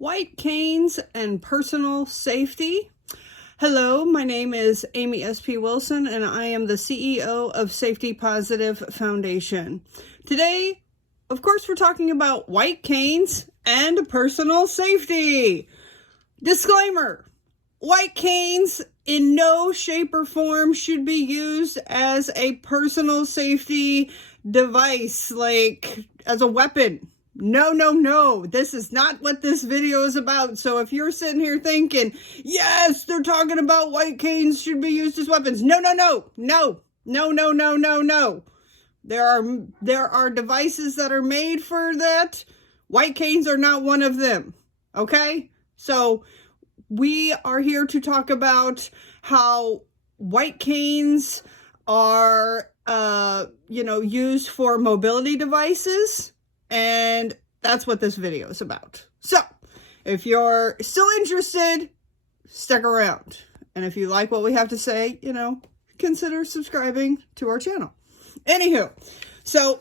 white canes and personal safety. Hello, my name is Amy S.P. Wilson, and I am the CEO of Safety Positive Foundation. Today, of course, we're talking about white canes and personal safety. Disclaimer, white canes in no shape or form should be used as a personal safety device, like as a weapon. No. This is not what this video is about. So if you're sitting here thinking, yes, they're talking about white canes should be used as weapons. No. There are devices that are made for that. White canes are not one of them. Okay? So we are here to talk about how white canes are, used for mobility devices. And that's what this video is about. So, if you're still interested, stick around. And if you like what we have to say, consider subscribing to our channel. Anywho, so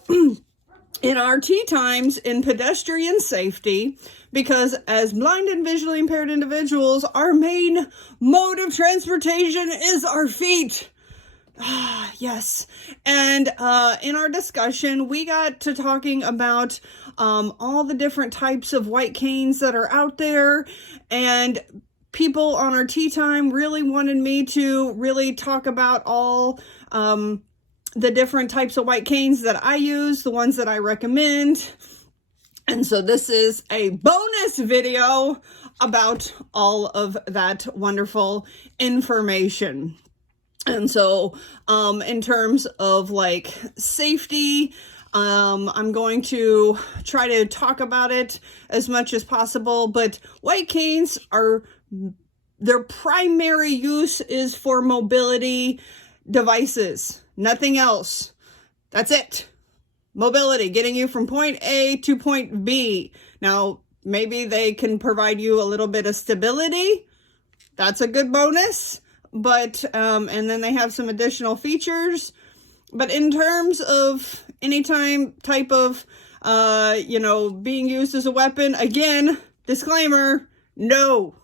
in our tea times in pedestrian safety, because as blind and visually impaired individuals, our main mode of transportation is our feet. Yes. And in our discussion, we got to talking about all the different types of white canes that are out there. And people on our tea time really wanted me to really talk about all the different types of white canes that I use, the ones that I recommend. And so this is a bonus video about all of that wonderful information. And so, in terms of like safety, I'm going to try to talk about it as much as possible, but white canes their primary use is for mobility devices, nothing else. That's it. Mobility, getting you from point A to point B. Now, maybe they can provide you a little bit of stability. That's a good bonus. But, and then they have some additional features. But in terms of any type of, being used as a weapon, again, disclaimer, no.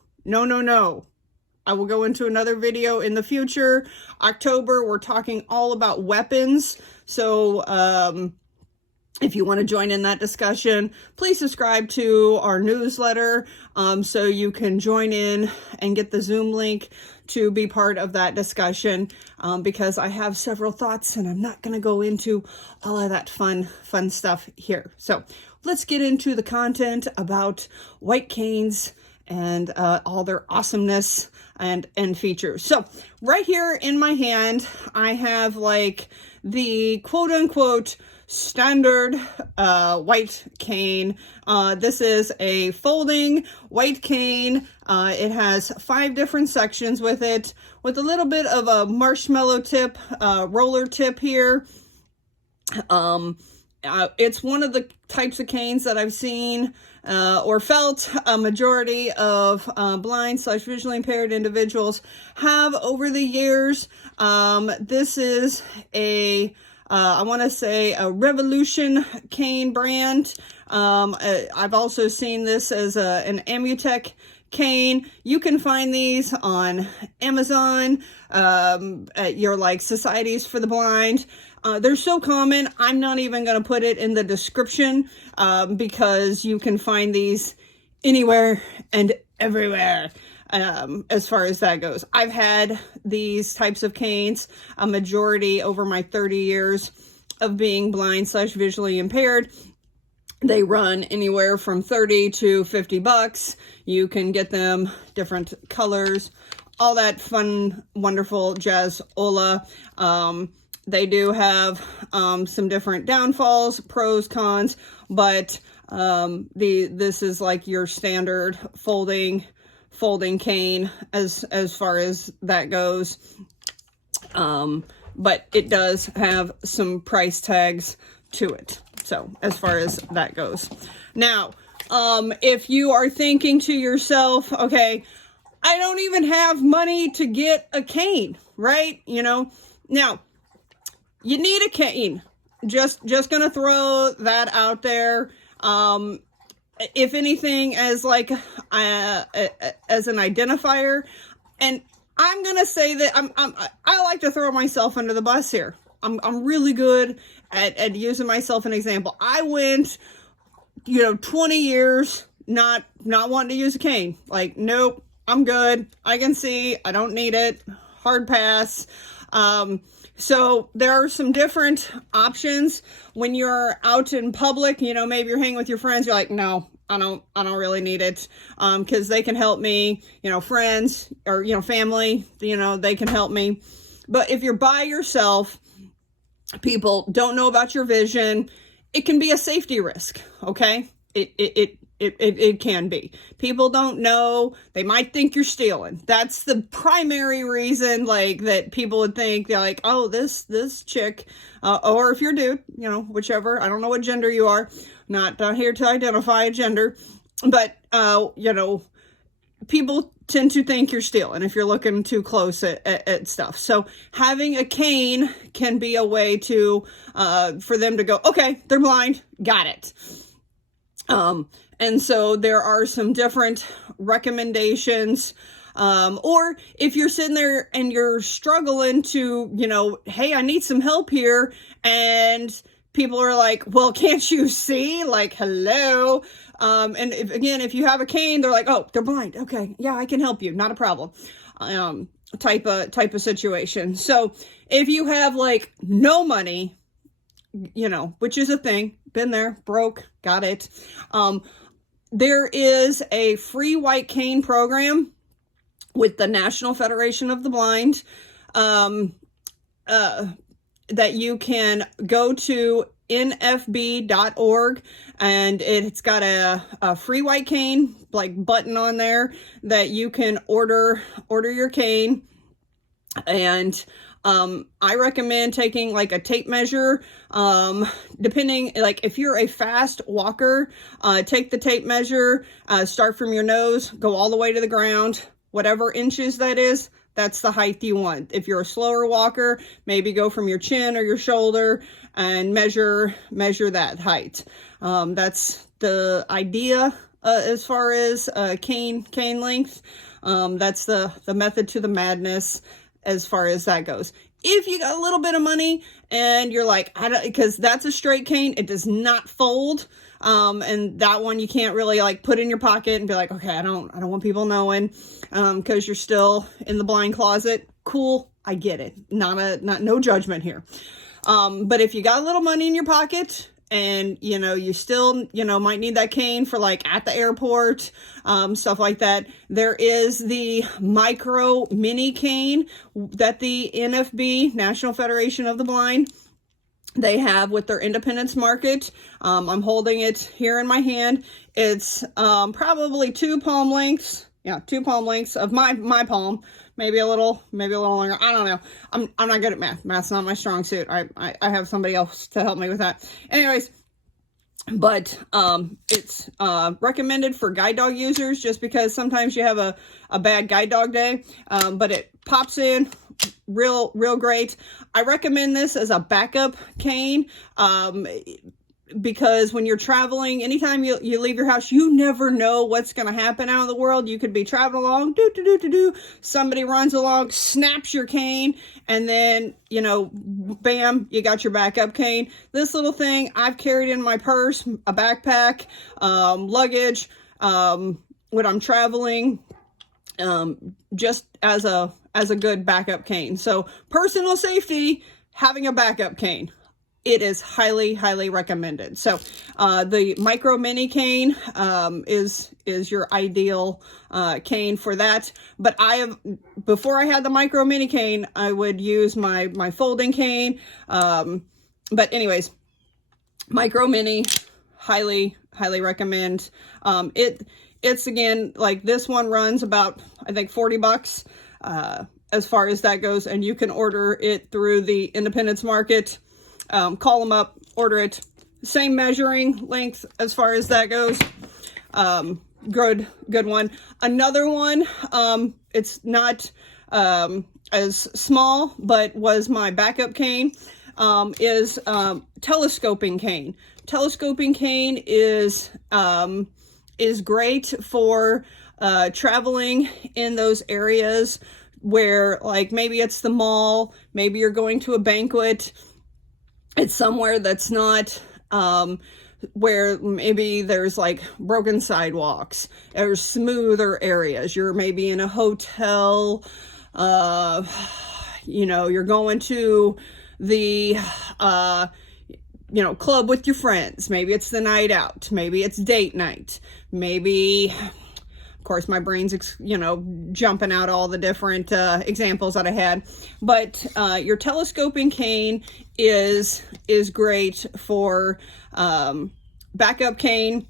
I will go into another video in the future. October, we're talking all about weapons. So, if you want to join in that discussion, please subscribe to our newsletter so you can join in and get the Zoom link to be part of that discussion because I have several thoughts and I'm not going to go into all of that fun stuff here. So let's get into the content about white canes and all their awesomeness and features. So right here in my hand, I have like the quote unquote standard white cane. This is a folding white cane. It has 5 different sections with it, with a little bit of a marshmallow tip, roller tip here. It's one of the types of canes that I've seen or felt a majority of blind/visually impaired individuals have over the years. This is I want to say a Revolution cane brand. I've also seen this as an Amutech cane. You can find these on Amazon, at your like societies for the blind. They're so common, I'm not even going to put it in the description because you can find these anywhere and everywhere. As far as that goes, I've had these types of canes a majority over my 30 years of being blind/visually impaired. They run anywhere from 30 to 50 bucks. You can get them different colors, all that fun, wonderful jazz-ola. They do have some different downfalls, pros, cons, but this is like your standard folding cane as far as that goes. But it does have some price tags to it. So as far as that goes. Now, if you are thinking to yourself, okay, I don't even have money to get a cane, right? Now you need a cane. Just gonna throw that out there. if anything, as like as an identifier. And I'm gonna say that I like to throw myself under the bus here. I'm really good at using myself an example. I went, 20 years not wanting to use a cane. Like, nope, I'm good. I can see. I don't need it. Hard pass. So there are some different options when you're out in public. Maybe you're hanging with your friends. You're like, no, I don't really need it. Cause they can help me, friends or, family, they can help me. But if you're by yourself, people don't know about your vision, it can be a safety risk. Okay. It can be. People don't know. They might think you're stealing. That's the primary reason, like, that people would think, they're like, oh, this chick, or if you're a dude, whichever. I don't know what gender you are. Not here to identify a gender, but, people tend to think you're stealing if you're looking too close at stuff. So having a cane can be a way to, for them to go, okay, they're blind. Got it. And so there are some different recommendations. Or if you're sitting there and you're struggling to, hey, I need some help here. And people are like, well, can't you see? Like, hello. And if you have a cane, they're like, oh, they're blind. Okay. Yeah, I can help you. Not a problem. Type of situation. So if you have like no money, which is a thing, been there, broke, got it. There is a free white cane program with the National Federation of the Blind, that you can go to nfb.org, and it's got a free white cane like button on there that you can order your cane. And I recommend taking like a tape measure, depending, like if you're a fast walker, take the tape measure, start from your nose, go all the way to the ground, whatever inches that is, that's the height you want. If you're a slower walker, maybe go from your chin or your shoulder and measure that height. That's the idea, as far as, cane length. That's the method to the madness as far as that goes. If you got a little bit of money and you're like, because that's a straight cane, it does not fold. And that one you can't really like put in your pocket and be like, okay, I don't want people knowing, cause you're still in the blind closet. Cool. I get it. No judgment here. But if you got a little money in your pocket and, you still, might need that cane for like at the airport, stuff like that. There is the micro mini cane that the NFB, National Federation of the Blind, they have with their Independence Market. I'm holding it here in my hand. It's, probably 2 palm lengths. Yeah, 2 palm lengths of my palm. Maybe a little longer. I don't know. I'm not good at math. Math's not my strong suit. I have somebody else to help me with that. Anyways, but it's recommended for guide dog users just because sometimes you have a bad guide dog day. But it pops in real great. I recommend this as a backup cane. Because when you're traveling, anytime you leave your house, you never know what's going to happen out in the world. You could be traveling along, somebody runs along, snaps your cane, and then, bam, you got your backup cane. This little thing I've carried in my purse, a backpack, luggage, when I'm traveling, just as a good backup cane. So personal safety, having a backup cane. It is highly, highly recommended. So, the micro mini cane, is your ideal, cane for that. But before I had the micro mini cane, I would use my folding cane. But anyways, micro mini, highly, highly recommend. It's again, like this one runs about, I think $40, as far as that goes. And you can order it through the Independence Market. Call them up, order it. Same measuring length as far as that goes. Good one. Another one, it's not as small, but was my backup cane, is telescoping cane. Telescoping cane is is great for traveling in those areas where, like, maybe it's the mall, maybe you're going to a banquet, it's somewhere that's not where maybe there's like broken sidewalks or smoother areas. You're maybe in a hotel, you know, you're going to the you know, club with your friends. Maybe it's the night out, maybe it's date night, maybe, of course, my brain's, you know, jumping out all the different examples that I had. But your telescoping cane is great for backup cane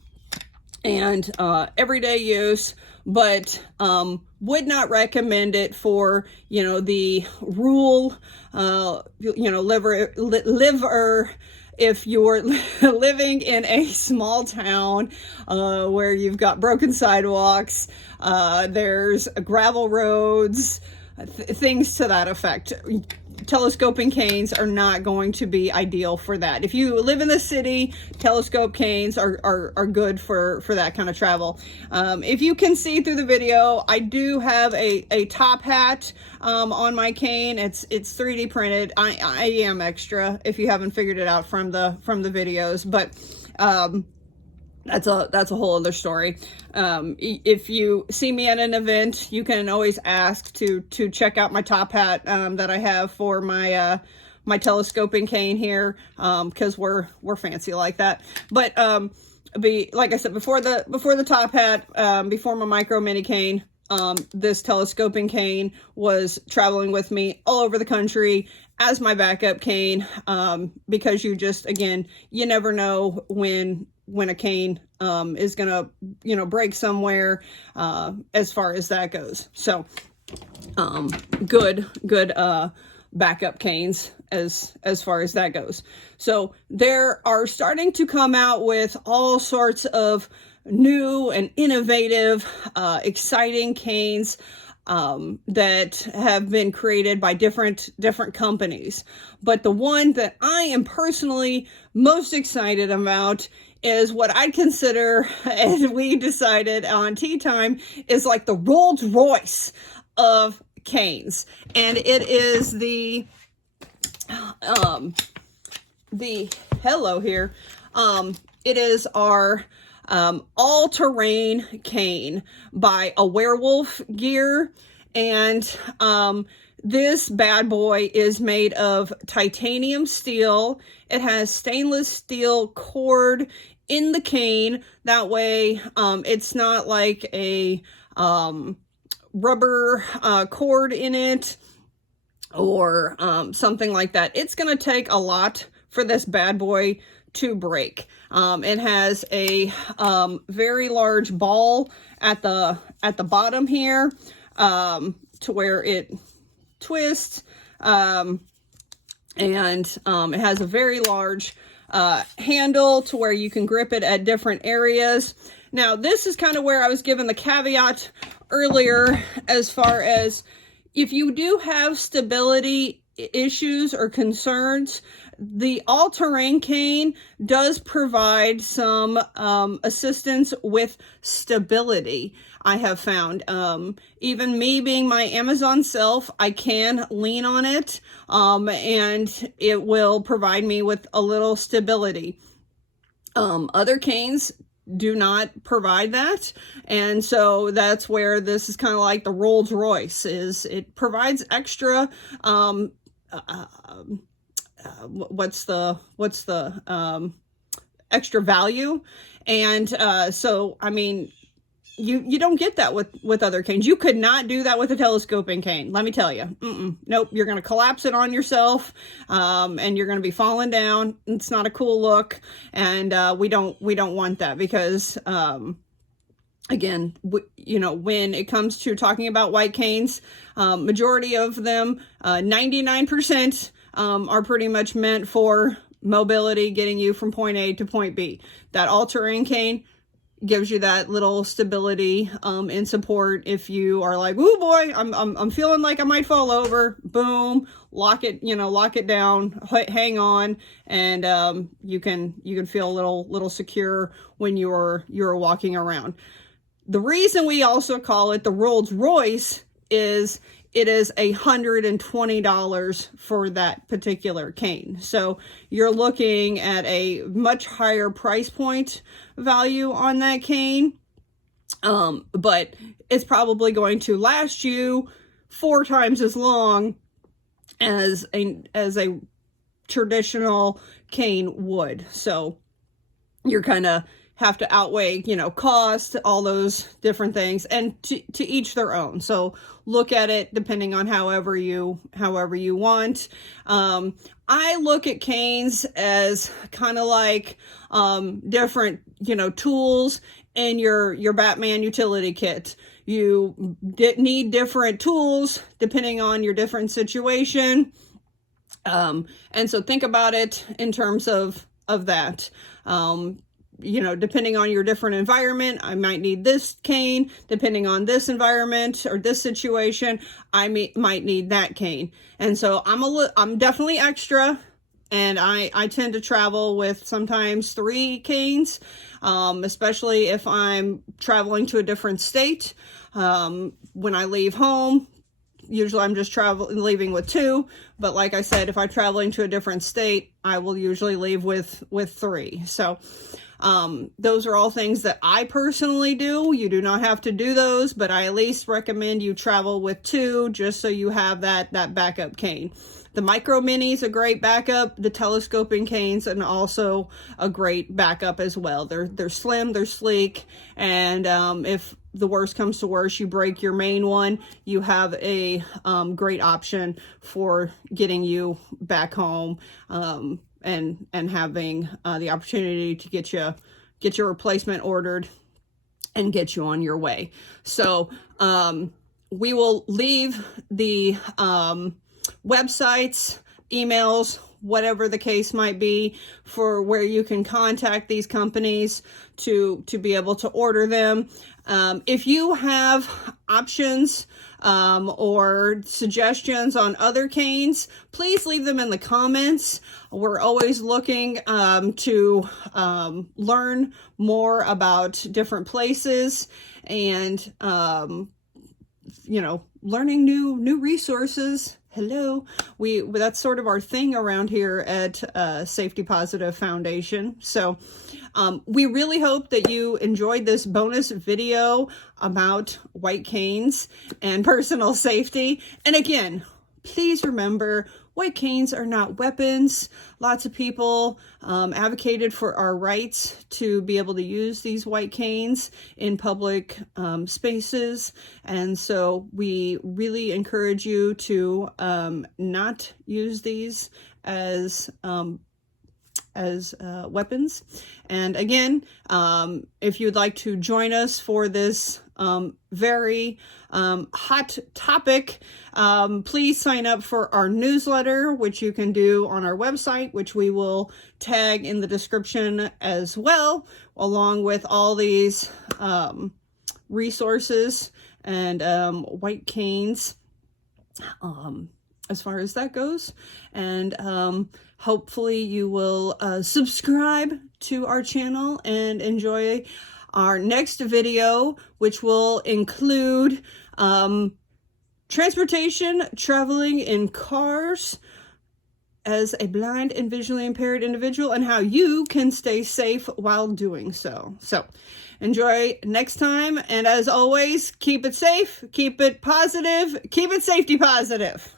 and everyday use, but would not recommend it for, you know, the rural, you know, liver if you're living in a small town where you've got broken sidewalks, there's gravel roads, things to that effect. Telescoping canes are not going to be ideal for that. If you live in the city, telescope canes are good for that kind of travel. If you can see through the video, I do have a top hat on my cane. It's 3D printed. I am extra if you haven't figured it out from the videos, but that's a whole other story. If you see me at an event, you can always ask to check out my top hat that I have for my my telescoping cane here, because we're fancy like that. But like I said, before the top hat, before my micro mini cane, this telescoping cane was traveling with me all over the country as my backup cane, because you just, again, you never know when a cane is gonna, you know, break somewhere, as far as that goes. So good backup canes as far as that goes. So there are starting to come out with all sorts of new and innovative, exciting canes that have been created by different companies. But the one that I am personally most excited about is what I consider, and we decided on Tea Time, is like the Rolls Royce of canes. And it is the hello here. It is our all-terrain cane by A Werewolf Gear. And this bad boy is made of titanium steel. It has stainless steel cord in the cane. That way, it's not like a rubber cord in it or something like that. It's going to take a lot for this bad boy to break. It has a very large ball at the bottom here, to where it twists, and it has a very large handle to where you can grip it at different areas. Now, this is kind of where I was given the caveat earlier, as far as if you do have stability issues or concerns, the all-terrain cane does provide some assistance with stability. I have found, even me being my Amazon self, I can lean on it, and it will provide me with a little stability. Other canes do not provide that, and so that's where this is kind of like the Rolls Royce. Is it provides extra what's the extra value. And so I mean, you don't get that with other canes. You could not do that with a telescoping cane, let me tell you. Nope, you're going to collapse it on yourself, and you're going to be falling down. It's not a cool look, and we don't want that, because again, you know, when it comes to talking about white canes, majority of them, 99%, are pretty much meant for mobility, getting you from point A to point B. That all-terrain cane, gives you that little stability and support. If you are like, oh boy, I'm feeling like I might fall over, boom, lock it down, hang on, and you can feel a little secure when you're walking around. The reason we also call it the Rolls Royce is it is $120 for that particular cane. So you're looking at a much higher price point value on that cane. But it's probably going to last you 4 times as long as a traditional cane would. So you're kind of have to outweigh, cost, all those different things, and to each their own. So look at it depending on however you want. I look at canes as kind of like different, tools in your Batman utility kit. You need different tools depending on your different situation. And so think about it in terms of that. Depending on your different environment, I might need this cane. Depending on this environment or this situation, I might need that cane. And so I'm definitely extra, and I tend to travel with sometimes 3 canes, especially if I'm traveling to a different state. When I leave home, usually I'm just leaving with 2, but like I said, if I'm traveling to a different state, I will usually leave with 3. So those are all things that I personally do. You do not have to do those, but I at least recommend you travel with 2 just so you have that backup cane. The micro minis, a great backup. The telescoping canes, and also a great backup as well. They're slim, they're sleek, and if the worst comes to worst, you break your main one, you have a great option for getting you back home, and having the opportunity to get your replacement ordered and get you on your way. So we will leave the websites, emails, whatever the case might be, for where you can contact these companies to be able to order them. If you have options or suggestions on other canes, please leave them in the comments. We're always looking to learn more about different places, and learning new resources. Hello. That's sort of our thing around here at Safety Positive Foundation. So we really hope that you enjoyed this bonus video about white canes and personal safety. And again, please remember, white canes are not weapons. Lots of people advocated for our rights to be able to use these white canes in public spaces. And so we really encourage you to not use these as weapons. And again, if you'd like to join us for this very hot topic, please sign up for our newsletter, which you can do on our website, which we will tag in the description as well, along with all these resources and white canes, as far as that goes. And hopefully you will subscribe to our channel and enjoy our next video, which will include transportation, traveling in cars as a blind and visually impaired individual, and how you can stay safe while doing so. So enjoy next time, and as always, keep it safe, keep it positive, keep it safety positive.